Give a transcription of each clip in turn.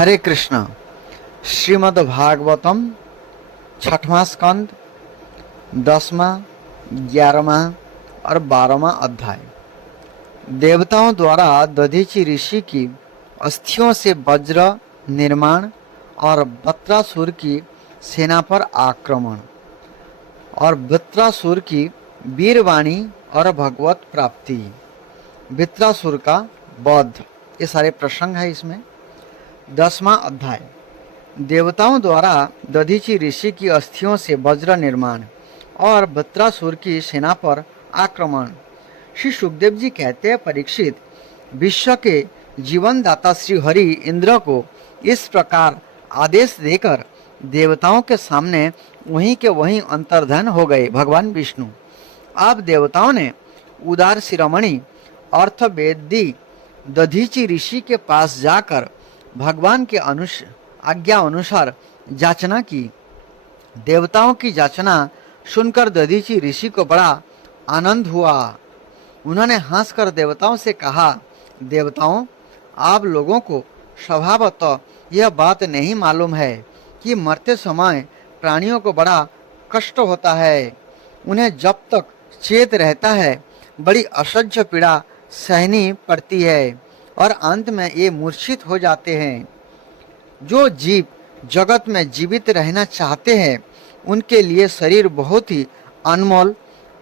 हरे कृष्ण। श्रीमद् भागवतम छठवां स्कंद 10वां 11वां और 12वां अध्याय। देवताओं द्वारा दधीचि ऋषि की अस्थियों से वज्र निर्माण और वृत्रासुर की सेना पर आक्रमण और वृत्रासुर की वीरवाणी और भगवत प्राप्ति, वृत्रासुर का वध, ये सारे प्रसंग है इसमें। 10वां अध्याय। देवताओं द्वारा दधीचि ऋषि की अस्थियों से वज्र निर्माण और वृत्रासुर की सेना पर आक्रमण। श्री सुखदेव जी कहते हैं, परीक्षित, विश्व के जीवन दाता श्री हरि इंद्र को इस प्रकार आदेश देकर देवताओं के सामने वहीं के वहीं अंतर्धान हो गए भगवान विष्णु। अब देवताओं ने उदार शिरोमणि अर्थवेदी दधीचि ऋषि के पास जाकर भगवान के आज्ञा अनुसार याचना की। देवताओं की याचना सुनकर दधीचि ऋषि को बड़ा आनंद हुआ। उन्होंने हंसकर देवताओं से कहा, देवताओं, आप लोगों को स्वभावतः यह बात नहीं मालूम है कि मरते समय प्राणियों को बड़ा कष्ट होता है। उन्हें जब तक चेत रहता है बड़ी असह्य पीड़ा सहनी पड़ती है और अंत में ये मूर्छित हो जाते हैं। जो जीव जगत में जीवित रहना चाहते हैं उनके लिए शरीर बहुत ही अनमोल,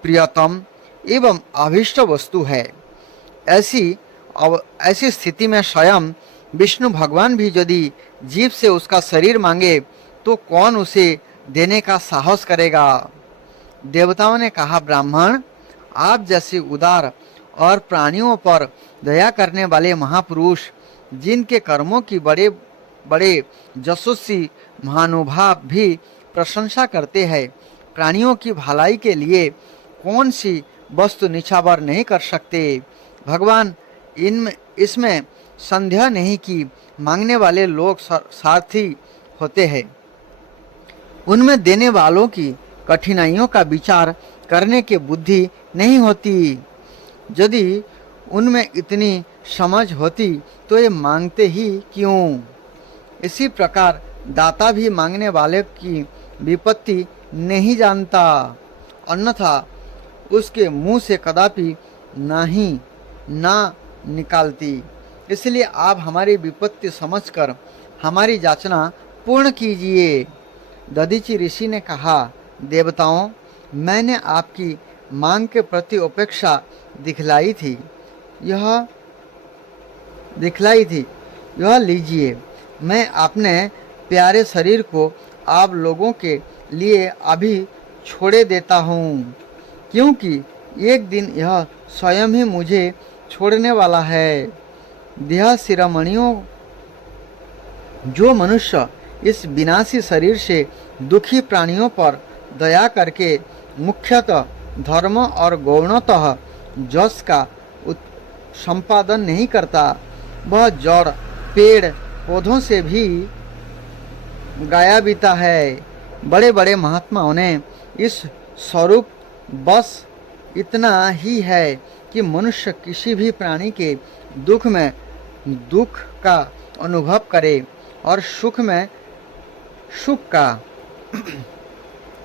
प्रियतम एवं अभीष्ट वस्तु है। ऐसी स्थिति में स्वयं विष्णु भगवान भी यदि जीव से उसका शरीर मांगे तो कौन उसे देने का साहस करेगा। देवताओं ने कहा, ब्राह्मण, आप जैसे उदार और प्राणियों पर दया करने वाले महापुरुष, जिनके कर्मों की बड़े बड़े यशस्वी महानुभाव भी प्रशंसा करते हैं, प्राणियों की भलाई के लिए कौन सी वस्तु निछावर नहीं कर सकते। भगवान इसमें संदेह नहीं कि मांगने वाले लोग सारथी होते हैं। उनमें देने वालों की कठिनाइयों का विचार करने की बुद्धि नहीं होती। यदि उनमें इतनी समझ होती तो ये मांगते ही क्यों। इसी प्रकार दाता भी मांगने वाले की विपत्ति नहीं जानता, अन्यथा उसके मुंह से कदापि ना निकालती। इसलिए आप हमारी विपत्ति समझकर हमारी याचना पूर्ण कीजिए। दधीचि ऋषि ने कहा, देवताओं, मैंने आपकी मांग के प्रति उपेक्षा दिखलाई थी, यह लीजिए। मैं अपने प्यारे शरीर को आप लोगों के लिए अभी छोड़े देता हूँ, क्योंकि एक दिन यह स्वयं ही मुझे छोड़ने वाला है। देह शिरोमणियों, जो मनुष्य इस विनाशी शरीर से दुखी प्राणियों पर दया करके मुख्यतः धर्म और गौणतः यश का संपादन नहीं करता, वह जड़ पेड़ पौधों से भी गाया बीता है। बड़े बड़े महात्माओं ने इस स्वरूप बस इतना ही है कि मनुष्य किसी भी प्राणी के दुख में दुख का अनुभव करे और सुख में सुख का।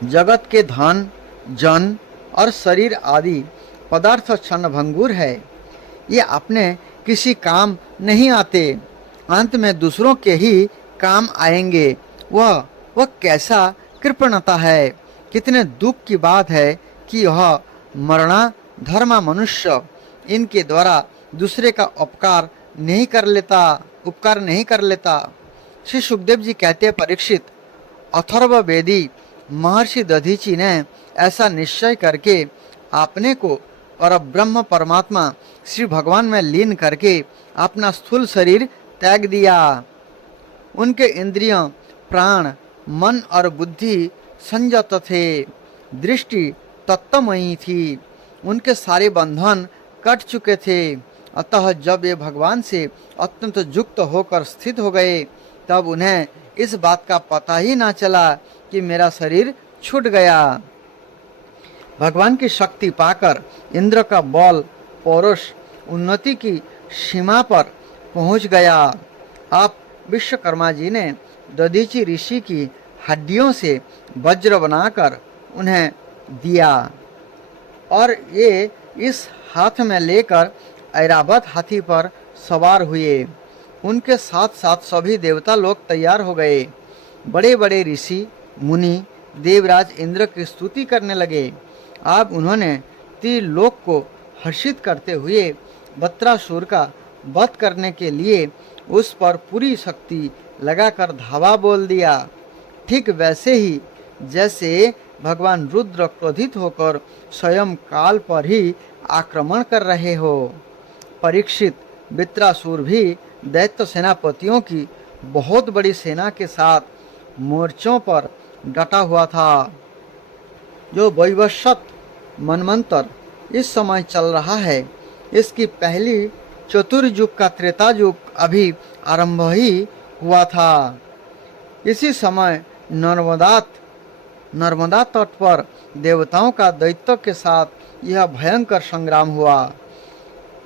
जगत के धन, जन और शरीर आदि पदार्थ क्षणभंगुर है, ये अपने किसी काम नहीं आते, अंत में दूसरों के ही काम आएंगे। वह कैसा कृपणता है। कितने दुख की बात है कि यह मरना धर्मा मनुष्य इनके द्वारा दूसरे का उपकार नहीं कर लेता। श्री सुखदेव जी कहते हैं, परीक्षित, अथर्ववेदी महर्षि दधीचि ने ऐसा निश्चय करके अपने को और ब्रह्म परमात्मा श्री भगवान में लीन करके अपना स्थूल शरीर त्याग दिया। उनके इंद्रियों, प्राण, मन और बुद्धि संयत थे, दृष्टि तत्वमयी थी, उनके सारे बंधन कट चुके थे। अतः जब ये भगवान से अत्यंत युक्त होकर स्थित हो गए, तब उन्हें इस बात का पता ही ना चला कि मेरा शरीर छूट गया। भगवान की शक्ति पाकर इंद्र का बल पौरुष उन्नति की सीमा पर पहुंच गया। अब विश्वकर्मा जी ने दधीचि ऋषि की हड्डियों से वज्र बनाकर उन्हें दिया और ये इस हाथ में लेकर ऐरावत हाथी पर सवार हुए। उनके साथ साथ सभी देवता लोग तैयार हो गए। बड़े बड़े ऋषि मुनि देवराज इंद्र की स्तुति करने लगे। अब उन्होंने त्रिलोक को हर्षित करते हुए वत्रासुर का वध करने के लिए उस पर पूरी शक्ति लगाकर धावा बोल दिया। ठीक वैसे ही जैसे भगवान रुद्र क्रोधित होकर स्वयं काल पर ही आक्रमण कर रहे हो। परीक्षित वृत्रासुर भी दैत्य सेनापतियों की बहुत बड़ी सेना के साथ मोर्चों पर डटा हुआ था। जो वैवस्वत मनमंत्र इस समय चल रहा है, इसकी पहली चतुर्युग का त्रेता युग अभी आरंभ ही हुआ था। इसी समय नर्मदा तट पर देवताओं का दैत्यों के साथ यह भयंकर संग्राम हुआ।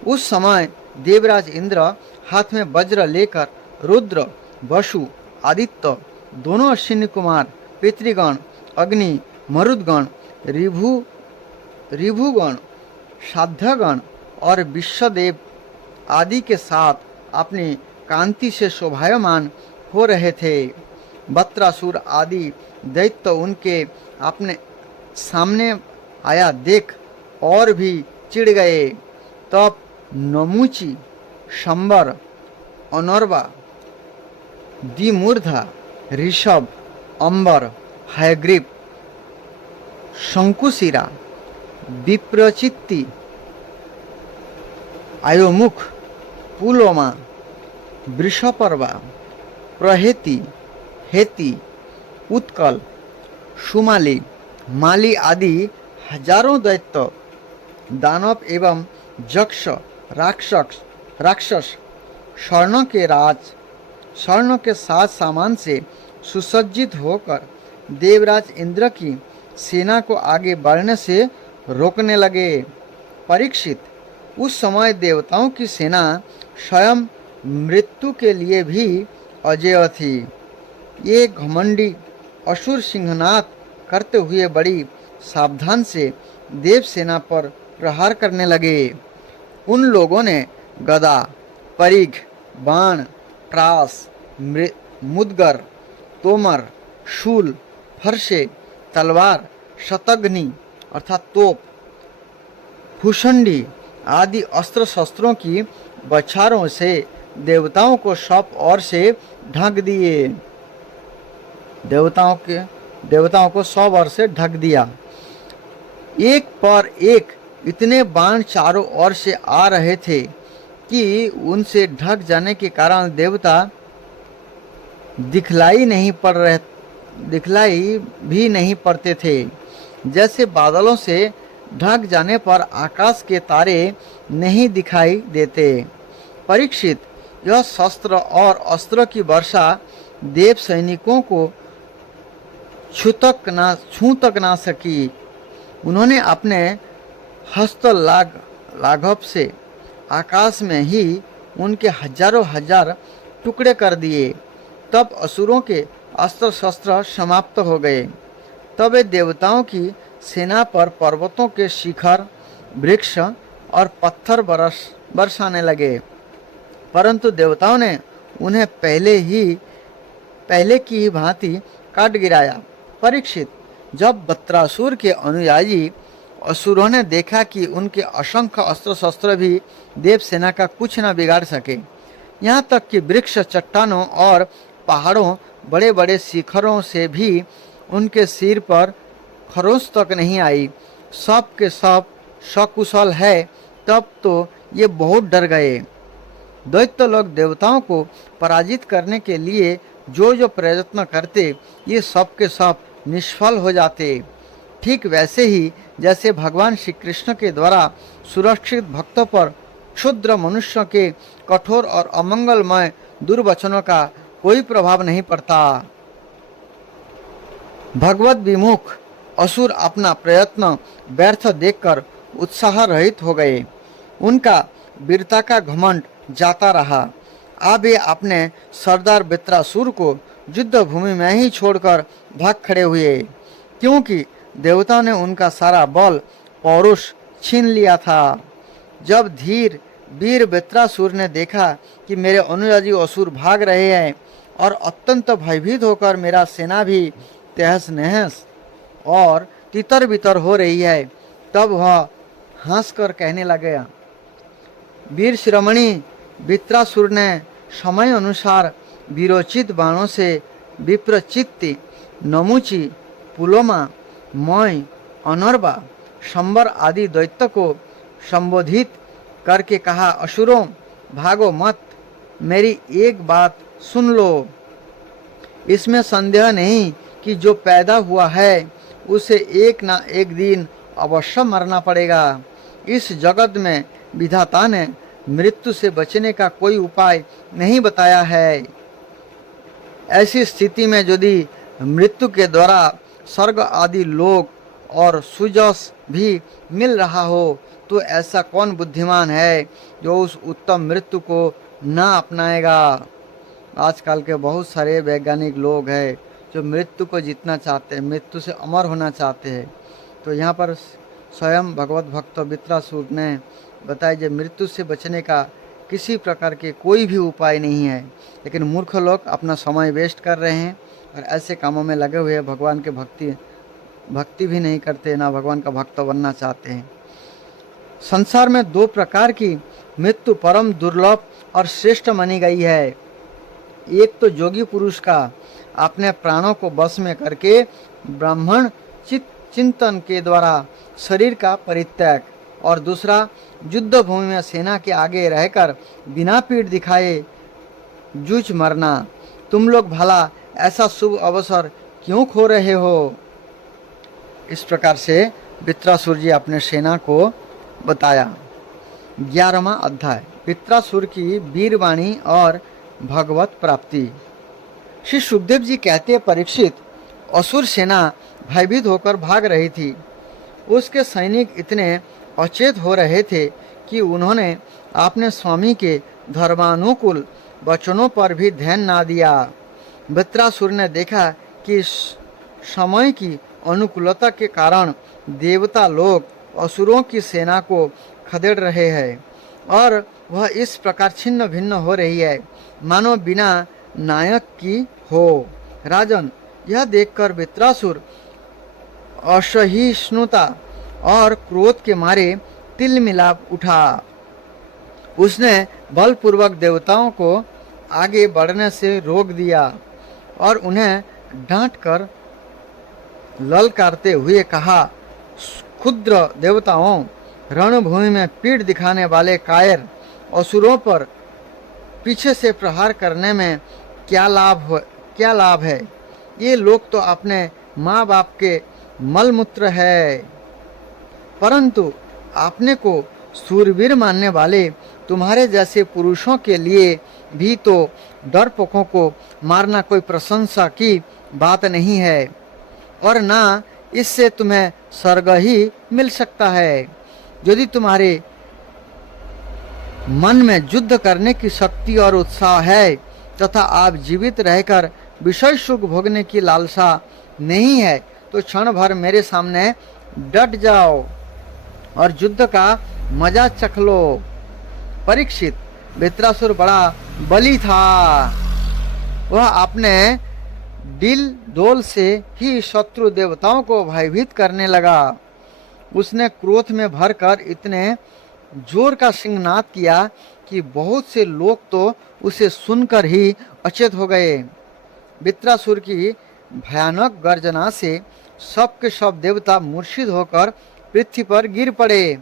उस समय देवराज इंद्र हाथ में वज्र लेकर रुद्र, वसु, आदित्य, दोनों अश्विनी कुमार, पितृगण, अग्नि, मरुदगण, ऋभुगण, साध्यगण और विश्वदेव आदि के साथ अपनी कांति से शोभायमान हो रहे थे। वत्रासुर आदि दैत्य उनके अपने सामने आया देख और भी चिढ़ गए। तब नमूची, शंबर, अनर्वा, दिमूर्धा, ऋषभ, अंबर, हयग्रीव, शंकुशिरा, विप्रचित्ति, आयोमुख, पुलोमा, वृषपर्वा, प्रहेति, हेति, उत्कल, सुमाली, माली आदि हजारों दैत्य, दानव एवं यक्ष, राक्षस स्वर्ण के साथ सामान से सुसज्जित होकर देवराज इंद्र की सेना को आगे बढ़ने से रोकने लगे। परीक्षित, उस समय देवताओं की सेना स्वयं मृत्यु के लिए भी अजेय थी। ये घमंडी असुर सिंहनाद करते हुए बड़ी सावधान से देव सेना पर प्रहार करने लगे। उन लोगों ने गदा, परिघ, बाण, त्रास, मुदगर, तोमर, शूल, फरसे, तलवार, शतघ्नि अर्थात तोप, भूषंडी आदि अस्त्र शस्त्रों की बौछारों से देवताओं को सब ओर से ढक दिए। देवताओं को सब ओर से ढक दिया। एक पर एक इतने बाण चारों ओर से आ रहे थे कि उनसे ढक जाने के कारण देवता दिखलाई भी नहीं पड़ते थे। जैसे बादलों से ढक जाने पर आकाश के तारे नहीं दिखाई देते। परीक्षित, यह शस्त्र और अस्त्रों की वर्षा देव सैनिकों को छू तक ना सकी। उन्होंने अपने हस्त लाघव से आकाश में ही उनके हजारों हजार टुकड़े कर दिए। तब असुरों के अस्त्र शस्त्र समाप्त हो गए। तब वे देवताओं की सेना पर पर्वतों के शिखर, वृक्ष और पत्थर बरसाने लगे, परंतु देवताओं ने उन्हें पहले की ही भांति काट गिराया। परीक्षित, जब वत्रासुर के अनुयायी असुरों ने देखा कि उनके असंख्य अस्त्र शस्त्र भी देव सेना का कुछ न बिगाड़ सके, यहाँ तक कि वृक्ष, चट्टानों और पहाड़ों, बड़े बड़े शिखरों से भी उनके सिर पर खरोंच तक नहीं आई, सब के सब सकुशल है, तब तो ये बहुत डर गए। दैत्य लोग देवताओं को पराजित करने के लिए जो प्रयत्न करते, ये सब के सब निष्फल हो जाते। ठीक वैसे ही जैसे भगवान श्री कृष्ण के द्वारा सुरक्षित भक्तों पर क्षुद्र मनुष्यों के कठोर और अमंगलमय दुर्वचनों का कोई प्रभाव नहीं पड़ता। भगवत विमुख असुर अपना प्रयत्न व्यर्थ देखकर उत्साह रहित हो गए। उनका वीरता का घमंड जाता रहा। आप भी अपने सरदार वृत्रासुर को युद्ध भूमि में ही छोड़कर भाग खड़े हुए, क्योंकि देवताओं ने उनका सारा बल पौरुष छीन लिया था। जब धीर वीर वृत्रासुर ने देखा कि मेरे अनुयायी असुर भाग रहे हैं और अत्यंत भयभीत होकर मेरा सेना भी तहस नहस और तितर बितर हो रही है, तब वह हंसकर कहने लगा, वीर शिरोमणि वृत्रासुर ने समय अनुसार वीरोचित बाणों से विप्रचित्ति, नमुची, पुलोमा, मय, अनर्बा, शंबर आदि दैत्य को संबोधित करके कहा, असुरों भागो मत, मेरी एक बात सुन लो। इसमें संदेह नहीं कि जो पैदा हुआ है उसे एक ना एक दिन अवश्य मरना पड़ेगा। इस जगत में विधाता ने मृत्यु से बचने का कोई उपाय नहीं बताया है। ऐसी स्थिति में यदि मृत्यु के द्वारा स्वर्ग आदि लोक और सुजस भी मिल रहा हो, तो ऐसा कौन बुद्धिमान है जो उस उत्तम मृत्यु को न अपनाएगा। आजकल के बहुत सारे वैज्ञानिक लोग हैं जो मृत्यु को जीतना चाहते हैं, मृत्यु से अमर होना चाहते हैं। तो यहाँ पर स्वयं भगवत भक्त वृत्रासुर ने बताया कि मृत्यु से बचने का किसी प्रकार के कोई भी उपाय नहीं है, लेकिन मूर्ख लोग अपना समय वेस्ट कर रहे हैं और ऐसे कामों में लगे हुए हैं, भगवान के भक्ति भी नहीं करते, ना भगवान का भक्त बनना चाहते हैं। संसार में दो प्रकार की मृत्यु परम दुर्लभ और श्रेष्ठ मानी गई है। एक तो योगी पुरुष का अपने प्राणों को बस में करके ब्राह्मण चिंतन के द्वारा शरीर का परित्याग, और दूसरा युद्ध भूमि में सेना के आगे रहकर बिना पीठ दिखाए जूझ मरना। तुम लोग भला ऐसा शुभ अवसर क्यों खो रहे हो। इस प्रकार से वृत्रासुर जी अपने सेना को बताया। 11वां अध्याय, वृत्रासुर की वीरवाणी और भगवत प्राप्ति। श्री सुखदेव जी कहते हैं, परीक्षित, असुर सेना भयभीत होकर भाग रही थी। उसके सैनिक इतने अचेत हो रहे थे कि उन्होंने अपने स्वामी के धर्मानुकूल वचनों पर भी ध्यान ना दिया। वृत्रासुर ने देखा कि समय की अनुकूलता के कारण देवता लोग असुरों की सेना को खदेड़ रहे हैं और वह इस प्रकार छिन्न भिन्न हो रही है मानो बिना नायक की हो। राजन, यह देखकर वृत्रासुर असहिष्णुता और क्रोध के मारे तिलमिला उठा। उसने बलपूर्वक देवताओं को आगे बढ़ने से रोक दिया और उन्हें डांटकर ललकारते हुए कहा, क्षुद्र देवताओं, रणभूमि में पीठ दिखाने वाले कायर असुरों पर पीछे से प्रहार करने में क्या लाभ है। ये लोग तो अपने माँ बाप के मलमूत्र है, परंतु अपने को सूरवीर मानने वाले तुम्हारे जैसे पुरुषों के लिए भी तो डरपोकों को मारना कोई प्रशंसा की बात नहीं है, और ना इससे तुम्हें स्वर्ग ही मिल सकता है। यदि तुम्हारे मन में युद्ध करने की शक्ति और उत्साह है तथा आप जीवित रहकर विषय सुख भोगने की लालसा नहीं है, तो क्षण भर मेरे सामने डट जाओ और युद्ध का मजा चख लो। परीक्षित, वृत्रासुर बड़ा बली था। वह अपने दिल डोल से ही शत्रु देवताओं को भयभीत करने लगा। उसने क्रोध में भरकर इतने जोर का सिंहनाद किया कि बहुत से लोग तो उसे सुनकर ही अचेत हो गए। वृत्रासुर की भयानक गर्जना से सब के सब देवता मूर्छित होकर पृथ्वी पर गिर पड़े,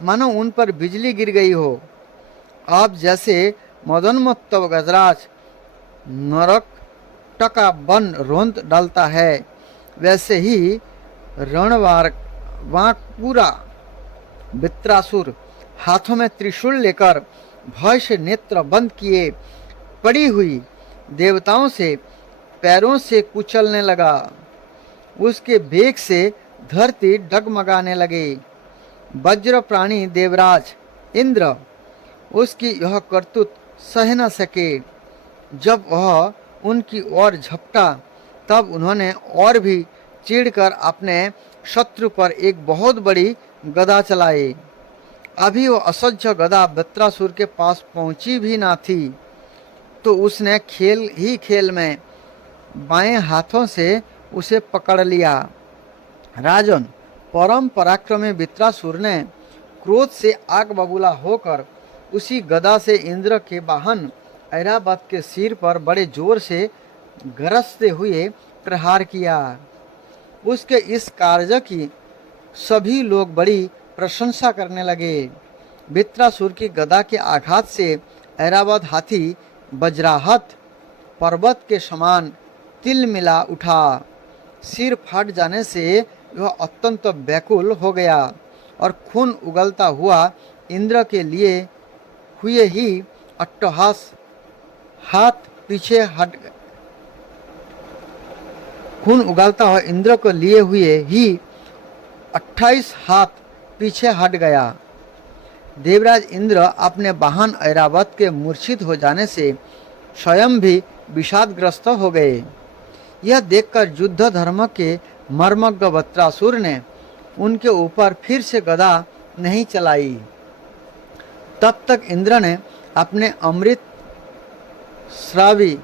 मानो उन पर बिजली गिर गई हो। अब जैसे मदोन्मत्त गजराज नरक टका बन रोंद डालता है, वैसे ही रणवांकुरा वृत्रासुर हाथों में त्रिशूल लेकर भय से नेत्र बंद किए पड़ी हुई देवताओं से पैरों से कुचलने लगा। उसके वेग से धरती डगमगाने लगी। वज्र प्राणी देवराज इंद्र उसकी यह करतूत सह न सके। जब वह उनकी ओर झपटा तब उन्होंने और भी चिढ़कर अपने शत्रु पर एक बहुत बड़ी गदा चलाई। अभी वो असह्य गदा वृत्रासुर के पास पहुंची भी ना थी तो उसने खेल में बाएं हाथों से उसे पकड़ लिया। राजन, परम पराक्रमी वृत्रासुर ने क्रोध से आग बबूला होकर उसी गदा से इंद्र के वाहन ऐरावत के सिर पर बड़े जोर से गरजते हुए प्रहार किया। उसके इस कार्य की सभी लोग बड़ी प्रशंसा करने लगे। वृत्रासुर की गदा के आघात से ऐरावत हाथी वज्राहत पर्वत के समान तिलमिला उठा। सिर फट जाने से वह अत्यंत व्याकुल हो गया और खून उगलता हुआ इंद्र के लिए हुए ही अट्टहास हाथ पीछे हट खून उगलता हुआ इंद्र को लिए हुए ही 28 हाथ पीछे हट गया। देवराज इंद्र अपने वाहन ऐरावत के मूर्छित हो जाने से स्वयं भी विषादग्रस्त हो गए। यह देखकर युद्ध धर्म के मर्मज्ञ वृत्रासुर ने उनके ऊपर फिर से गदा नहीं चलाई। तब तक इंद्र ने अपने अमृत श्रावी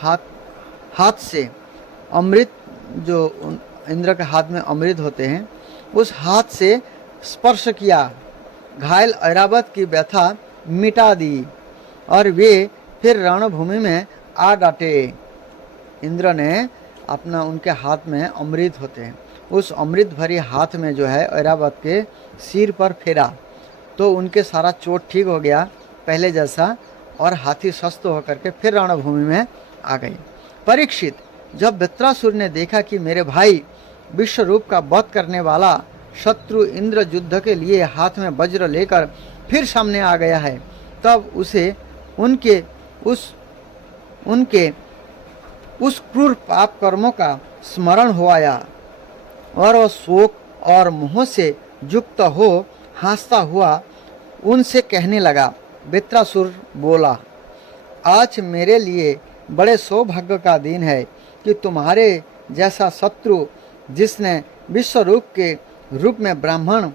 हाथ से अमृत, जो इंद्र के हाथ में अमृत होते हैं, उस हाथ से स्पर्श किया। घायल ऐरावत की व्यथा मिटा दी और वे फिर रणभूमि में आ डाटे। इंद्र ने अपना उनके हाथ में अमृत होते हैं, उस अमृत भरी हाथ में जो है ऐरावत के सिर पर फेरा तो उनके सारा चोट ठीक हो गया पहले जैसा और हाथी स्वस्थ होकर के फिर रणभूमि में आ गए। परीक्षित, जब वृत्रासुर ने देखा कि मेरे भाई विश्वरूप का वध करने वाला शत्रु इंद्र युद्ध के लिए हाथ में वज्र लेकर फिर सामने आ गया है, तब उसे उनके उस क्रूर पाप कर्मों का स्मरण हो आया और वह शोक और मोह से युक्त हो हंसता हुआ उनसे कहने लगा। वृत्रासुर बोला, आज मेरे लिए बड़े सौभाग्य का दिन है कि तुम्हारे जैसा शत्रु, जिसने विश्वरूप के रूप में ब्राह्मण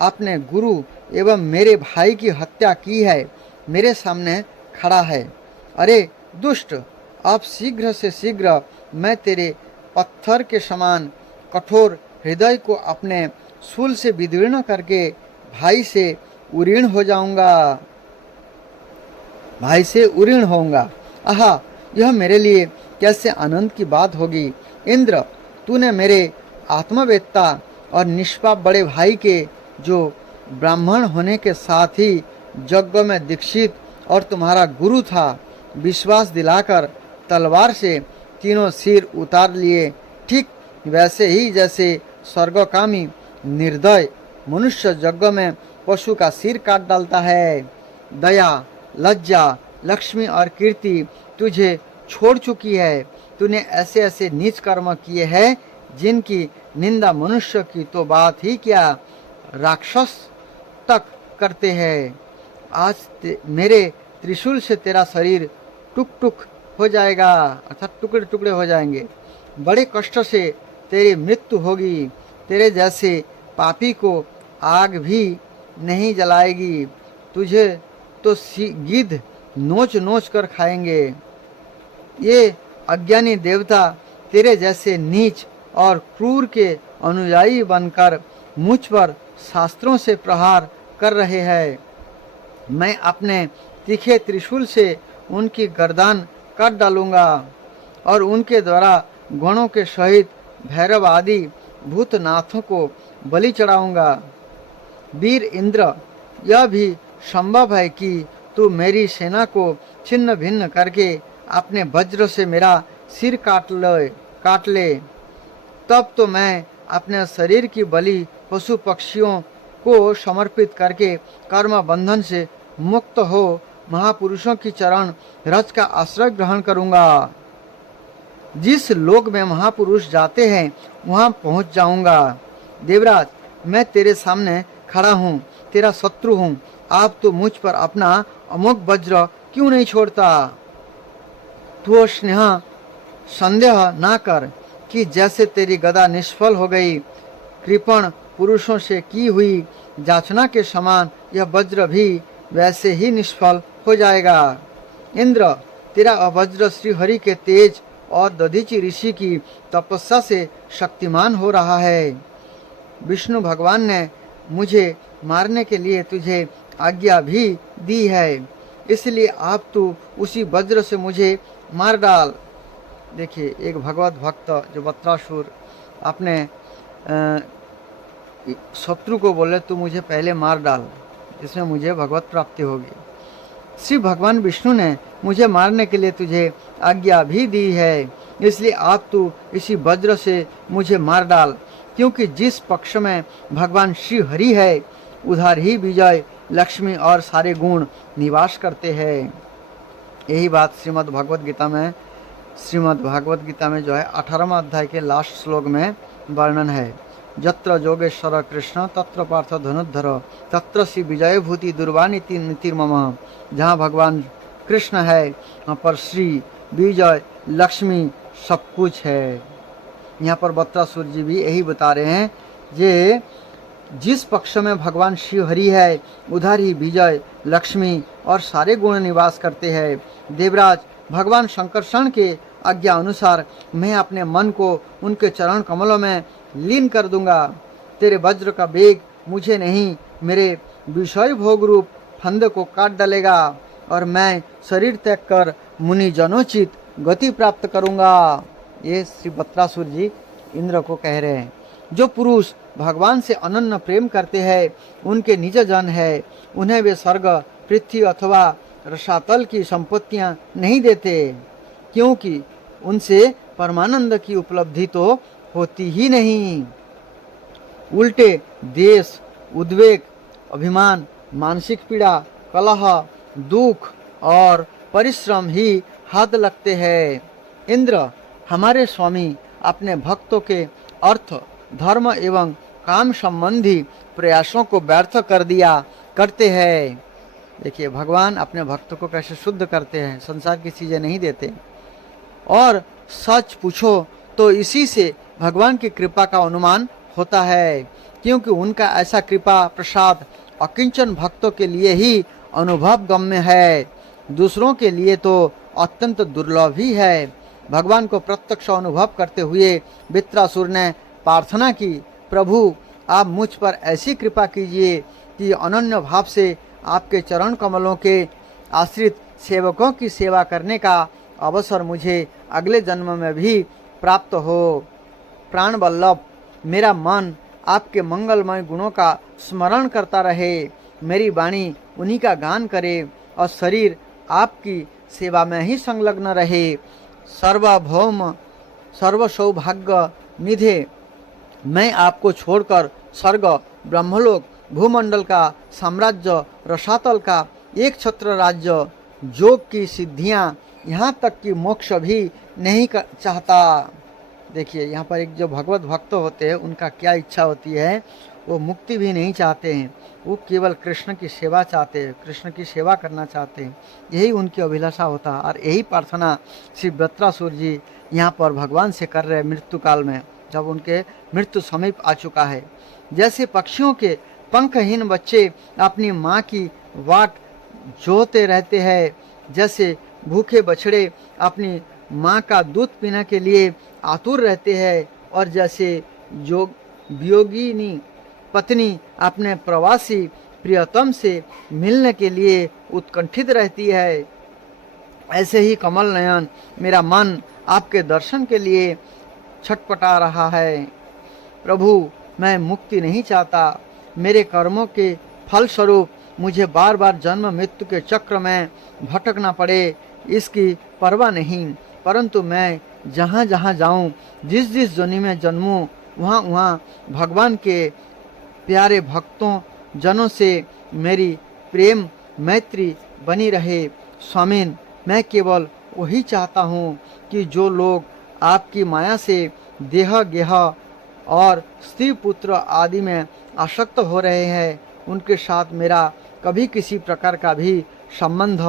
अपने गुरु एवं मेरे भाई की हत्या की है, मेरे सामने खड़ा है। अरे दुष्ट, अब शीघ्र से शीघ्र मैं तेरे पत्थर के समान कठोर हृदय को अपने शूल से विदीर्ण करके भाई से उरीण होऊंगा। आहा, यह मेरे लिए कैसे आनंद की बात होगी। इंद्र, तूने मेरे आत्मवेत्ता और निष्पाप बड़े भाई के, जो ब्राह्मण होने के साथ ही यज्ञ में दीक्षित और तुम्हारा गुरु था, विश्वास दिलाकर तलवार से तीनों सिर उतार लिए। ठीक वैसे ही जैसे स्वर्गकामी निर्दय मनुष्य यज्ञ में पशु का सिर काट डालता है। दया, लज्जा, लक्ष्मी और कीर्ति तुझे छोड़ चुकी है। तूने ऐसे ऐसे नीच कर्म किए हैं जिनकी निंदा मनुष्य की तो बात ही क्या, राक्षस तक करते हैं। आज मेरे त्रिशूल से तेरा शरीर टुक टुक हो जाएगा, अर्थात टुकड़े टुकड़े हो जाएंगे। बड़े कष्ट से तेरी मृत्यु होगी। तेरे जैसे पापी को आग भी नहीं जलाएगी। तुझे तो गिद्ध नोच नोच कर खाएंगे। ये अज्ञानी देवता तेरे जैसे नीच और क्रूर के अनुयायी बनकर मुझ पर शास्त्रों से प्रहार कर रहे हैं। मैं अपने तीखे त्रिशूल से उनकी गर्दन काट डालूंगा और उनके द्वारा गणों के सहित भैरव आदि भूतनाथों को बलि चढ़ाऊंगा। वीर इंद्र, यह भी संभव है कि तू मेरी सेना को छिन्न भिन्न करके अपने वज्र से मेरा सिर काट ले। तब तो मैं अपने शरीर की बलि पशु पक्षियों को समर्पित करके कर्म बंधन से मुक्त हो महापुरुषों की चरण रज का आश्रय ग्रहण करूंगा। जिस लोक में महापुरुष जाते हैं वहां पहुंच जाऊंगा। देवराज, मैं तेरे सामने खड़ा हूँ, तेरा शत्रु हूँ। आप तो मुझ पर अपना अमोघ वज्र क्यों नहीं छोड़ता? तू स्नेह संदेह ना कर कि जैसे तेरी गदा निष्फल हो गई, कृपण पुरुषों से की हुई जाचना के समान यह वज्र भी वैसे ही निष्फल हो जाएगा। इंद्र, तेरा वज्र श्री हरि के तेज और दधीचि ऋषि की तपस्या से शक्तिमान हो रहा है। विष्णु भगवान ने मुझे मारने के लिए तुझे आज्ञा भी दी है, इसलिए आप तू उसी वज्र से मुझे मार डाल। देखिए, एक भगवत भक्त जो वत्रासुर अपने शत्रु को बोले तू मुझे पहले मार डाल, इसमें मुझे भगवत प्राप्ति होगी। श्री भगवान विष्णु ने मुझे मारने के लिए तुझे आज्ञा भी दी है, इसलिए आप तू इसी वज्र से मुझे मार डाल, क्योंकि जिस पक्ष में भगवान श्री हरि है उधर ही विजय, लक्ष्मी और सारे गुण निवास करते हैं। यही बात श्रीमद् भागवत गीता में जो है 18वां अध्याय के लास्ट श्लोक में वर्णन है। जत्र जोगेश्वर कृष्ण तत्र पार्थ धनुर्धर तत्र श्री विजय भूति दुर्वाणी नीतिर्मम। जहाँ भगवान कृष्ण है वहाँ पर श्री विजय लक्ष्मी सब कुछ है। यहाँ पर वत्रासुर जी भी यही बता रहे हैं, जे जिस पक्ष में भगवान शिव हरि है उधर ही विजय लक्ष्मी और सारे गुण निवास करते हैं। देवराज, भगवान शंकरषण के आज्ञा अनुसार मैं अपने मन को उनके चरण कमलों में लीन कर दूंगा। तेरे वज्र का वेग मुझे नहीं, मेरे विषय भोग रूप फंद को काट डालेगा और मैं शरीर त्याग कर मुनि जनोचित गति प्राप्त करूंगा। ये श्री वत्रासुर जी इंद्र को कह रहे हैं। जो पुरुष भगवान से अनन्य प्रेम करते हैं उनके निज जन है, उन्हें वे स्वर्ग, पृथ्वी अथवा रसातल की संपत्तियां नहीं देते, क्योंकि उनसे परमानंद की उपलब्धि तो होती ही नहीं। उल्टे देश, उद्वेग, अभिमान, मानसिक पीड़ा, कलह, दुख और परिश्रम ही हाथ लगते हैं। इंद्र, हमारे स्वामी अपने भक्तों के अर्थ, धर्म एवं काम संबंधी प्रयासों को व्यर्थ कर दिया करते हैं। देखिए, भगवान अपने भक्तों को कैसे शुद्ध करते हैं, संसार की चीजें नहीं देते। और सच पूछो तो इसी से भगवान की कृपा का अनुमान होता है, क्योंकि उनका ऐसा कृपा प्रसाद अकिंचन भक्तों के लिए ही अनुभव गम्य है, दूसरों के लिए तो अत्यंत दुर्लभ ही है। भगवान को प्रत्यक्ष अनुभव करते हुए वृत्रासुर ने प्रार्थना की, प्रभु आप मुझ पर ऐसी कृपा कीजिए कि अनन्य भाव से आपके चरण कमलों के आश्रित सेवकों की सेवा करने का अवसर मुझे अगले जन्म में भी प्राप्त हो। प्राण वल्लभ, मेरा मन आपके मंगलमय गुणों का स्मरण करता रहे, मेरी वाणी उन्हीं का गान करे और शरीर आपकी सेवा में ही संलग्न रहे। सर्वभौम सर्व सौभाग्य निधे, मैं आपको छोड़कर स्वर्ग, ब्रह्मलोक, भूमंडल का साम्राज्य, रसातल का एक छत्र राज्य, योग की सिद्धियां, यहाँ तक कि मोक्ष भी नहीं चाहता। देखिए, यहाँ पर एक जो भगवत भक्त होते हैं उनका क्या इच्छा होती है, वो मुक्ति भी नहीं चाहते हैं, वो केवल कृष्ण की सेवा चाहते हैं, कृष्ण की सेवा करना चाहते हैं, यही उनकी अभिलाषा होता है। और यही प्रार्थना श्री वत्रासुर जी यहाँ पर भगवान से कर रहे मृत्यु काल में, जब उनके मृत्यु समीप आ चुका है। जैसे पक्षियों के पंखहीन बच्चे अपनी माँ की वाट जोहते रहते हैं, जैसे भूखे बछड़े अपनी माँ का दूध पीने के लिए आतुर रहते हैं, और जैसे जो वियोगिनी पत्नी अपने प्रवासी प्रियतम से मिलने के लिए उत्कंठित रहती है, ऐसे ही कमल नयन मेरा मन आपके दर्शन के लिए छटपटा रहा है। प्रभु, मैं मुक्ति नहीं चाहता, मेरे कर्मों के फलस्वरूप मुझे बार बार जन्म मृत्यु के चक्र में भटकना पड़े, इसकी परवाह नहीं, परंतु मैं जहाँ जहाँ जाऊँ, जिस जिस जोनि में जन्मूँ, वहाँ वहाँ भगवान के प्यारे भक्तों जनों से मेरी प्रेम मैत्री बनी रहे। स्वामीन, मैं केवल वही चाहता हूँ कि जो लोग आपकी माया से देह गेह और स्त्री पुत्र आदि में आसक्त हो रहे हैं, उनके साथ मेरा कभी किसी प्रकार का भी संबंध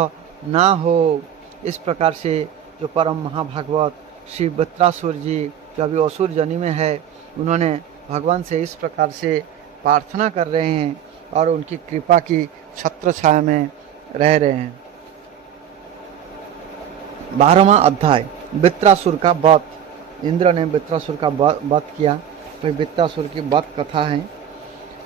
ना हो। इस प्रकार से जो परम महाभागवत श्री वृत्रासुर जी जो अभी असुर जनी में है, उन्होंने भगवान से इस प्रकार से प्रार्थना कर रहे हैं और उनकी कृपा की छत्र छाया में रह रहे हैं। 12वां अध्याय वृत्रासुर का वध। इंद्र ने वृत्रासुर का वध किया। तो वृत्रासुर की वध कथा है।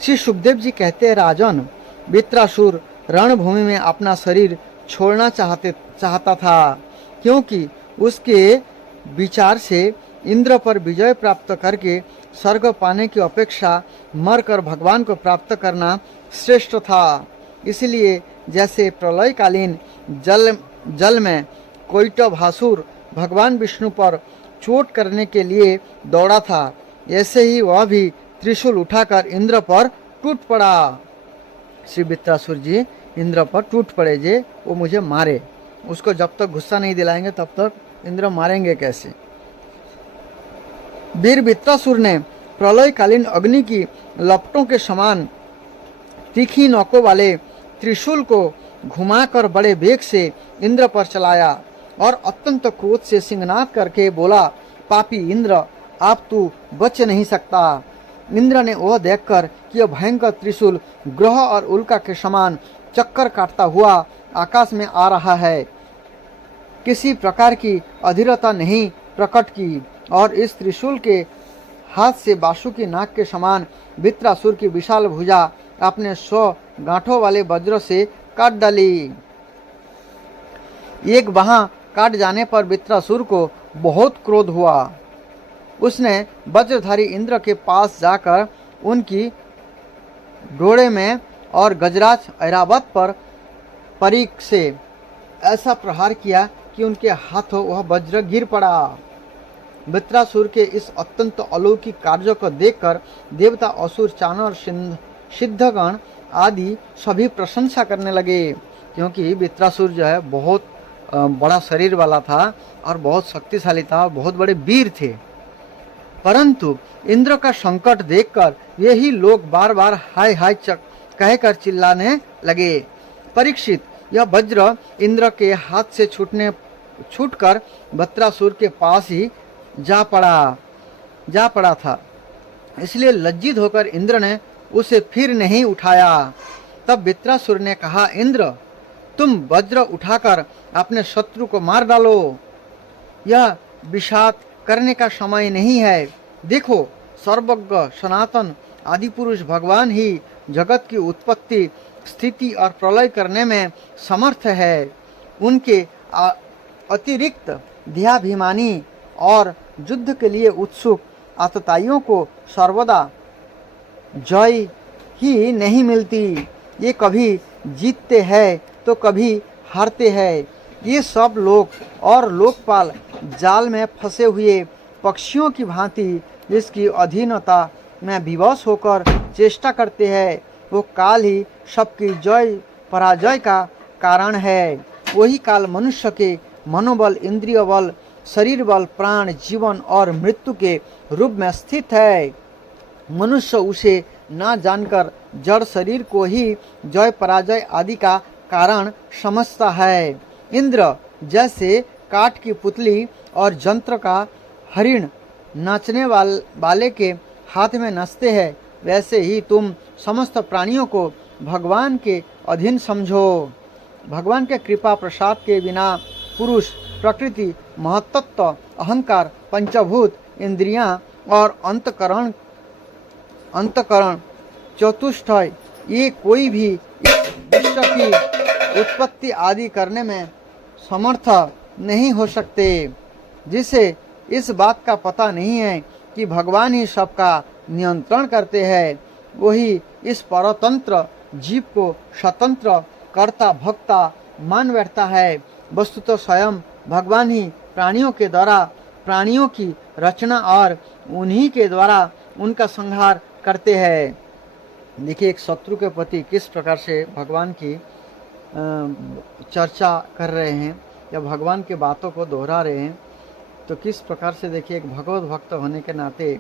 श्री सुखदेव जी कहते हैं, राजन, वृत्रासुर रणभूमि में अपना शरीर छोड़ना चाहता था, क्योंकि उसके विचार से इंद्र पर विजय प्राप्त करके स्वर्ग पाने की अपेक्षा मरकर भगवान को प्राप्त करना श्रेष्ठ था। इसलिए जैसे प्रलयकालीन जल में कोइटभासुर भगवान विष्णु पर चोट करने के लिए दौड़ा था, ऐसे ही वह भी त्रिशूल उठाकर इंद्र पर टूट पड़ा। श्री वृत्रासुर जी इंद्र पर टूट पड़े जे वो मुझे मारे। उसको जब तक गुस्सा नहीं दिलाएंगे तब तक इंद्र मारेंगे कैसे। वीर वृत्रासुर ने प्रलयकालीन अग्नि की लपटों के समान तीखी नोकों वाले त्रिशूल को घुमाकर बड़े वेग से इंद्र पर चलाया और अत्यंत क्रोध से सिंहनाद करके बोला, पापी इंद्र, आप तू बच नहीं सकता। इंद्र ने वह देखकर कि यह भयंकर त्रिशूल ग्रह और उल्का के समान चक्कर काटता हुआ आकाश में आ रहा है, किसी प्रकार की अधीरता नहीं प्रकट की और इस त्रिशूल के हाथ से बासु की नाक के समान वृत्रासुर की विशाल भुजा अपने 100 गांठों वाले वज्र से काट डाली। एक बाह काट जाने पर वृत्रासुर को बहुत क्रोध हुआ। उसने वज्रधारी इंद्र के पास जाकर उनकी डोरे में और गजराज ऐरावत पर परीक से ऐसा प्रहार किया कि उनके हाथों वह वज्र गिर पड़ा। वृत्रासुर के इस अत्यंत अलौकिक कार्य को देखकर देवता, असुर, चाणर, सिद्धगण आदि सभी प्रशंसा करने लगे, क्योंकि वृत्रासुर जो है बहुत बड़ा शरीर वाला था और बहुत शक्तिशाली था, बहुत बड़े वीर थे। परंतु इंद्र का संकट देखकर यही लोग बार बार हाय हाय कहकर चिल्लाने लगे। परीक्षित, यह वज्र इंद्र के हाथ से छूटकर वृत्रासुर के पास ही जा पड़ा था, इसलिए लज्जित होकर इंद्र ने उसे फिर नहीं उठाया। तब वृत्रासुर ने कहा, इंद्र, तुम वज्र उठाकर अपने शत्रु को मार डालो, यह विषाद करने का समय नहीं है। देखो, सर्वज्ञ सनातन आदि पुरुष भगवान ही जगत की उत्पत्ति, स्थिति और प्रलय करने में समर्थ है। उनके अतिरिक्त ध्याभिमानी और युद्ध के लिए उत्सुक आतताइयों को सर्वदा जय ही नहीं मिलती। ये कभी जीतते हैं तो कभी हारते हैं। ये सब लोग और लोकपाल जाल में फंसे हुए पक्षियों की भांति जिसकी अधीनता में विवश होकर चेष्टा करते हैं, वो काल ही सबकी जय पराजय का कारण है। वही काल मनुष्य के मनोबल, इंद्रिय बल, शरीर बल, प्राण, जीवन और मृत्यु के रूप में स्थित है। मनुष्य उसे ना जानकर जड़ शरीर को ही जय पराजय आदि का कारण समझता है। इंद्र जैसे काठ की पुतली और यंत्र का हरिण नाचने वाले के हाथ में नचते हैं, वैसे ही तुम समस्त प्राणियों को भगवान के अधीन समझो। भगवान के कृपा प्रसाद के बिना पुरुष, प्रकृति, महत्त्व, अहंकार, पंचभूत, इंद्रियां और अंतकरण चतुष्टय, ये कोई भी इस विश्व की उत्पत्ति आदि करने में समर्थ नहीं हो सकते। जिसे इस बात का पता नहीं है कि भगवान ही सबका नियंत्रण करते हैं, वही इस परतंत्र जीव को स्वतंत्र कर्ता भक्ता मान बैठता है। वस्तुतः स्वयं भगवान ही प्राणियों के द्वारा प्राणियों की रचना और उन्हीं के द्वारा उनका संहार करते हैं। देखिए, एक शत्रु के प्रति किस प्रकार से भगवान की चर्चा कर रहे हैं या भगवान के बातों को दोहरा रहे हैं, तो किस प्रकार से देखिए, एक भगवत भक्त होने के नाते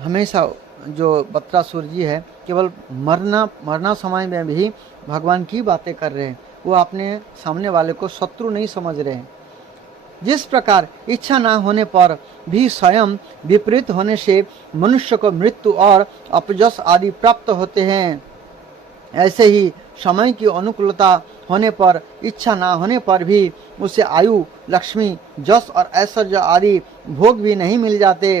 हमेशा जो वृत्रासुर जी है केवल मरना समय में भी भगवान की बातें कर रहे हैं। वो अपने सामने वाले को शत्रु नहीं समझ रहे हैं। जिस प्रकार इच्छा ना होने पर भी स्वयं विपरीत होने से मनुष्य को मृत्यु और अपजस आदि प्राप्त होते हैं, ऐसे ही समय की अनुकूलता होने पर, इच्छा ना होने पर भी उसे आयु, लक्ष्मी, जस और ऐश्वर्य आदि भोग भी नहीं मिल जाते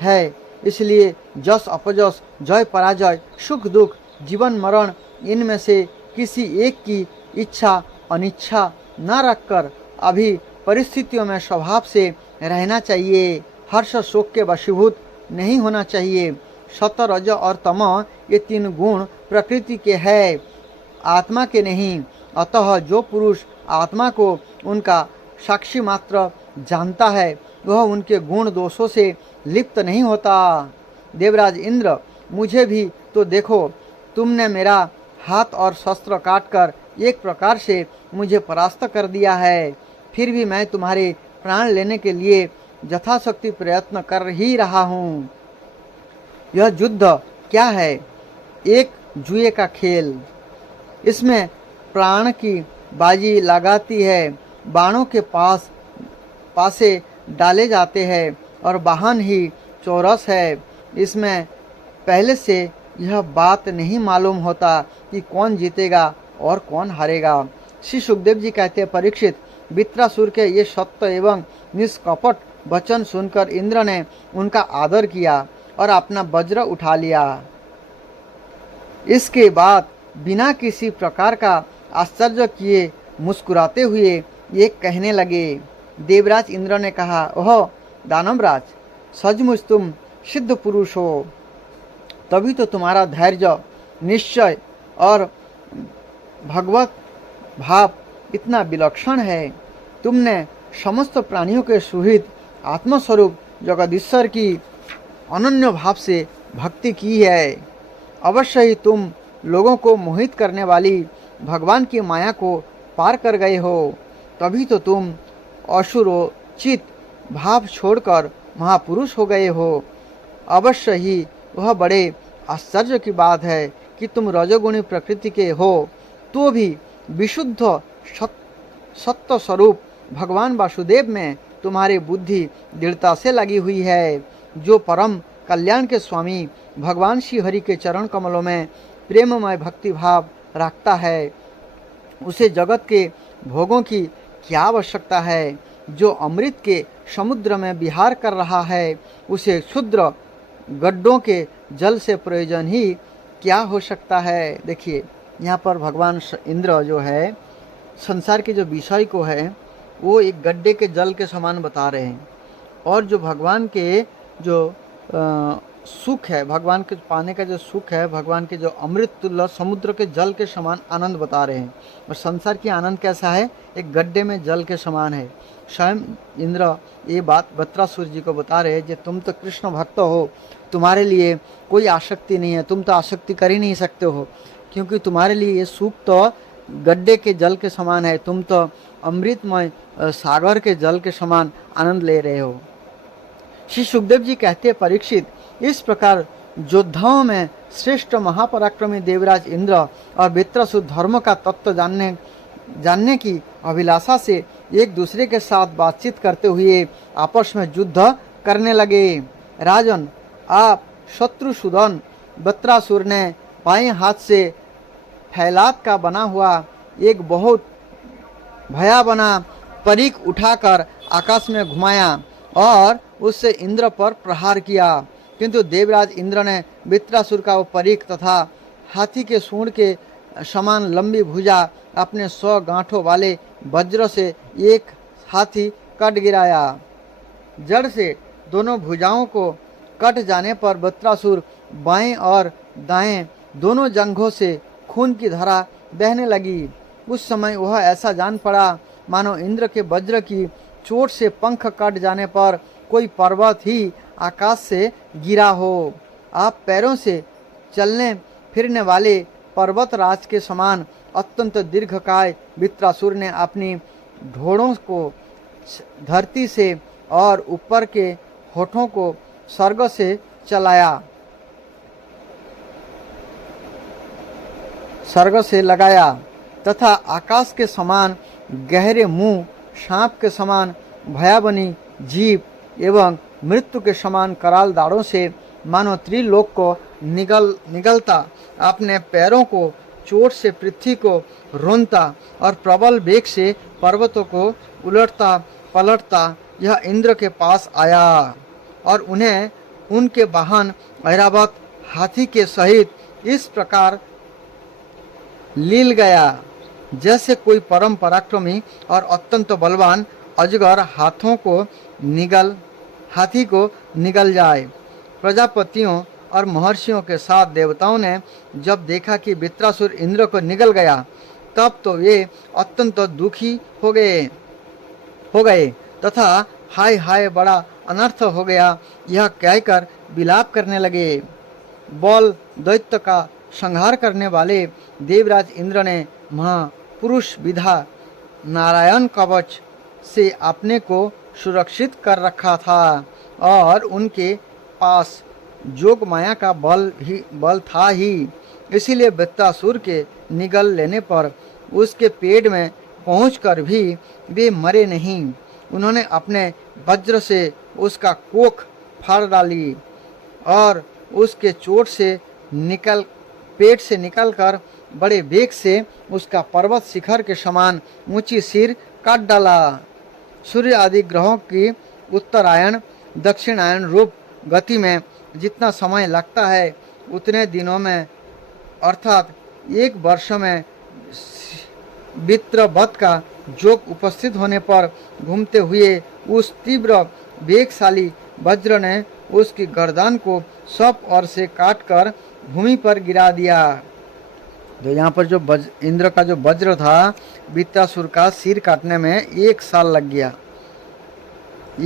हैं। इसलिए जस अपजस, जय पराजय, सुख दुख, जीवन मरण, इनमें से किसी एक की इच्छा अनिच्छा न रखकर अभी परिस्थितियों में स्वभाव से रहना चाहिए। हर्ष शोक के वशीभूत नहीं होना चाहिए। सत्व, रज और तम ये तीन गुण प्रकृति के हैं, आत्मा के नहीं। अतः जो पुरुष आत्मा को उनका साक्षी मात्र जानता है, वह उनके गुण दोषों से लिप्त नहीं होता। देवराज इंद्र, मुझे भी तो देखो, तुमने मेरा हाथ और शस्त्र काटकर एक प्रकार से मुझे परास्त कर दिया है, फिर भी मैं तुम्हारे प्राण लेने के लिए यथाशक्ति प्रयत्न कर ही रहा हूँ। यह युद्ध क्या है? एक जुए का खेल। इसमें प्राण की बाजी लगाती है, बाणों के पासे डाले जाते हैं और वाहन ही चौरस है। इसमें पहले से यह बात नहीं मालूम होता कि कौन जीतेगा और कौन हारेगा। श्री सुखदेव जी कहते हैं, परीक्षित, वृत्रासुर के ये सत्य एवं निष्कपट वचन सुनकर इंद्र ने उनका आदर किया और अपना वज्र उठा लिया। इसके बाद बिना किसी प्रकार का आश्चर्य किए मुस्कुराते हुए ये कहने लगे। देवराज इंद्र ने कहा, ओह दानवराज, सचमुच तुम सिद्ध पुरुष हो, तभी तो तुम्हारा धैर्य, निश्चय और भगवत भाव इतना विलक्षण है। तुमने समस्त प्राणियों के सुहृद आत्मस्वरूप जगदीश्वर की अनन्य भाव से भक्ति की है। अवश्य ही तुम लोगों को मोहित करने वाली भगवान की माया को पार कर गए हो, तभी तो तुम असुरोचित भाव छोड़कर महापुरुष हो गए हो। अवश्य ही वह बड़े आश्चर्य की बात है कि तुम रजोगुणी प्रकृति के हो, तो भी विशुद्ध सत्य स्वरूप भगवान वासुदेव में तुम्हारी बुद्धि दृढ़ता से लगी हुई है। जो परम कल्याण के स्वामी भगवान श्री हरि के चरण कमलों में प्रेममय भक्ति भाव रखता है, उसे जगत के भोगों की क्या आवश्यकता है। जो अमृत के समुद्र में विहार कर रहा है, उसे क्षुद्र गड्ढों के जल से प्रयोजन ही क्या हो सकता है। देखिए, यहाँ पर भगवान इंद्र जो है संसार के जो विषय को है वो एक गड्ढे के जल के समान बता रहे हैं, और जो भगवान के जो सुख है, भगवान के पाने का जो सुख है, भगवान के जो अमृत तुल्य समुद्र के जल के समान आनंद बता रहे हैं। और संसार की आनंद कैसा है? एक गड्ढे में जल के समान है। स्वयं इंद्र ये बात वृत्रासुर जी को बता रहे हैं, कि तुम तो कृष्ण भक्त हो, तुम्हारे लिए कोई आसक्ति नहीं है, तुम तो आसक्ति कर ही नहीं सकते हो, क्योंकि तुम्हारे लिए ये सुख तो गड्ढे के जल के समान है, तुम तो अमृतमय सागर के जल के समान आनंद ले रहे हो। श्री सुखदेव जी कहते हैं, परीक्षित, इस प्रकार योद्धाओं में श्रेष्ठ महापराक्रमी देवराज इंद्र और वृत्रासुर धर्म का तत्व जानने की अभिलाषा से एक दूसरे के साथ बातचीत करते हुए आपस में युद्ध करने लगे। राजन, आप शत्रुसूदन वृत्रासुर ने बाएं हाथ से फैलात का बना हुआ एक बहुत भयावना परीख उठाकर आकाश में घुमाया और उससे इंद्र पर प्रहार किया, किंतु देवराज इंद्र ने वृत्रासुर का वो परीख तथा हाथी के सूंड के समान लंबी भुजा अपने 100 गांठों वाले वज्र से एक हाथी कट गिराया। जड़ से दोनों भुजाओं को कट जाने पर वृत्रासुर बाएं और दाएं दोनों जंघों से खून की धारा बहने लगी। उस समय वह ऐसा जान पड़ा मानो इंद्र के वज्र की चोट से पंख कट जाने पर कोई पर्वत ही आकाश से गिरा हो। आप पैरों से चलने फिरने वाले पर्वत राज के समान अत्यंत दीर्घकाय वृत्रासुर ने अपनी ढोड़ों को धरती से और ऊपर के होठों को स्वर्ग से चलाया, स्वर्ग से लगाया। तथा आकाश के समान गहरे मुंह, सांप के समान भयावनी जीभ एवं मृत्यु के समान कराल दाढ़ों से मानो त्रिलोक को निगलता, अपने पैरों को चोट से पृथ्वी को रोनता और प्रबल वेग से पर्वतों को उलटता पलटता यह इंद्र के पास आया और उन्हें उनके वाहन ऐरावत हाथी के सहित इस प्रकार लील गया जैसे कोई परम पराक्रमी और अत्यंत बलवान अजगर हाथी को निगल जाए। प्रजापतियों और महर्षियों के साथ देवताओं ने जब देखा कि वृत्रासुर इंद्र को निगल गया, तब तो वे अत्यंत दुखी हो गए तथा हाय हाय बड़ा अनर्थ हो गया यह कहकर विलाप करने लगे। बल दैत्य का संहार करने वाले देवराज इंद्र ने महापुरुष विधा नारायण कवच से अपने को सुरक्षित कर रखा था और उनके पास जोग माया का बल था ही, इसीलिए वृत्रासुर के निगल लेने पर उसके पेट में पहुंचकर भी वे मरे नहीं। उन्होंने अपने वज्र से उसका कोख फाड़ डाली और उसके पेट से निकलकर बड़े वेग से उसका पर्वत शिखर के समान ऊंची सिर काट डाला। सूर्य आदि ग्रहों की उत्तरायण दक्षिणायन रूप गति में जितना समय लगता है उतने दिनों में अर्थात एक वर्ष में वित्रवत का जोग उपस्थित होने पर घूमते हुए उस तीव्र वेगशाली वज्र ने उसकी गर्दन को सब ओर से काटकर भूमि पर गिरा दिया। तो यहाँ पर जो इंद्र का जो वज्र था वृत्रासुर का सिर काटने में 1 साल लग गया।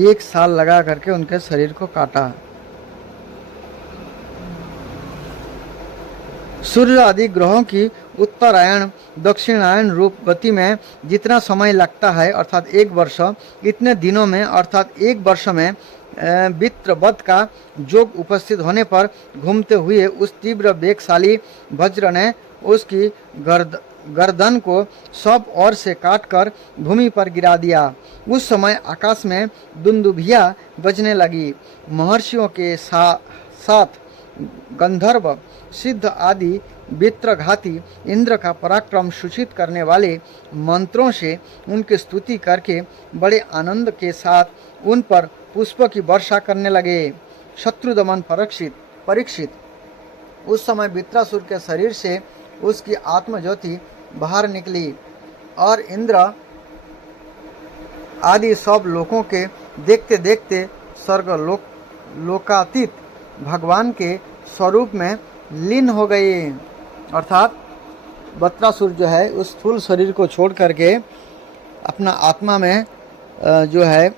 1 साल लगा करके उनके शरीर को काटा। सूर्य आदि ग्रहों की उत्तरायण दक्षिणायन रूप गति में जितना समय लगता है अर्थात 1 वर्ष, इतने दिनों में अर्थात 1 वर्ष में वित्रवत का जोग उपस्थित होने पर घूमते हुए उस तीव्र वेगशाली वज्र ने उसकी गर्दन को सब ओर से काटकर भूमि पर गिरा दिया। उस समय आकाश में दुंदुभिया बजने लगी। महर्षियों के साथ गंधर्व सिद्ध आदि वित्रघाती इंद्र का पराक्रम सूचित करने वाले मंत्रों से उनकी स्तुति करके बड़े आनंद के साथ उन पर पुष्प की वर्षा करने लगे। शत्रुदमन परीक्षित उस समय वृत्रासुर के शरीर से उसकी आत्मज्योति बाहर निकली और इंद्र आदि सब लोगों के देखते देखते लोकातीत भगवान के स्वरूप में लीन हो गए। अर्थात वृत्रासुर जो है उस स्थूल शरीर को छोड़ करके अपना आत्मा में जो है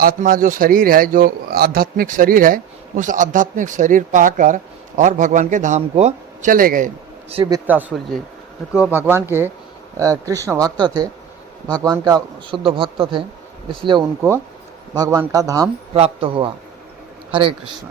आत्मा जो शरीर है जो आध्यात्मिक शरीर है उस आध्यात्मिक शरीर पाकर और भगवान के धाम को चले गए श्री वृत्रासुर जी, क्योंकि वो भगवान के कृष्ण भक्त थे, भगवान का शुद्ध भक्त थे, इसलिए उनको भगवान का धाम प्राप्त हुआ। हरे कृष्ण।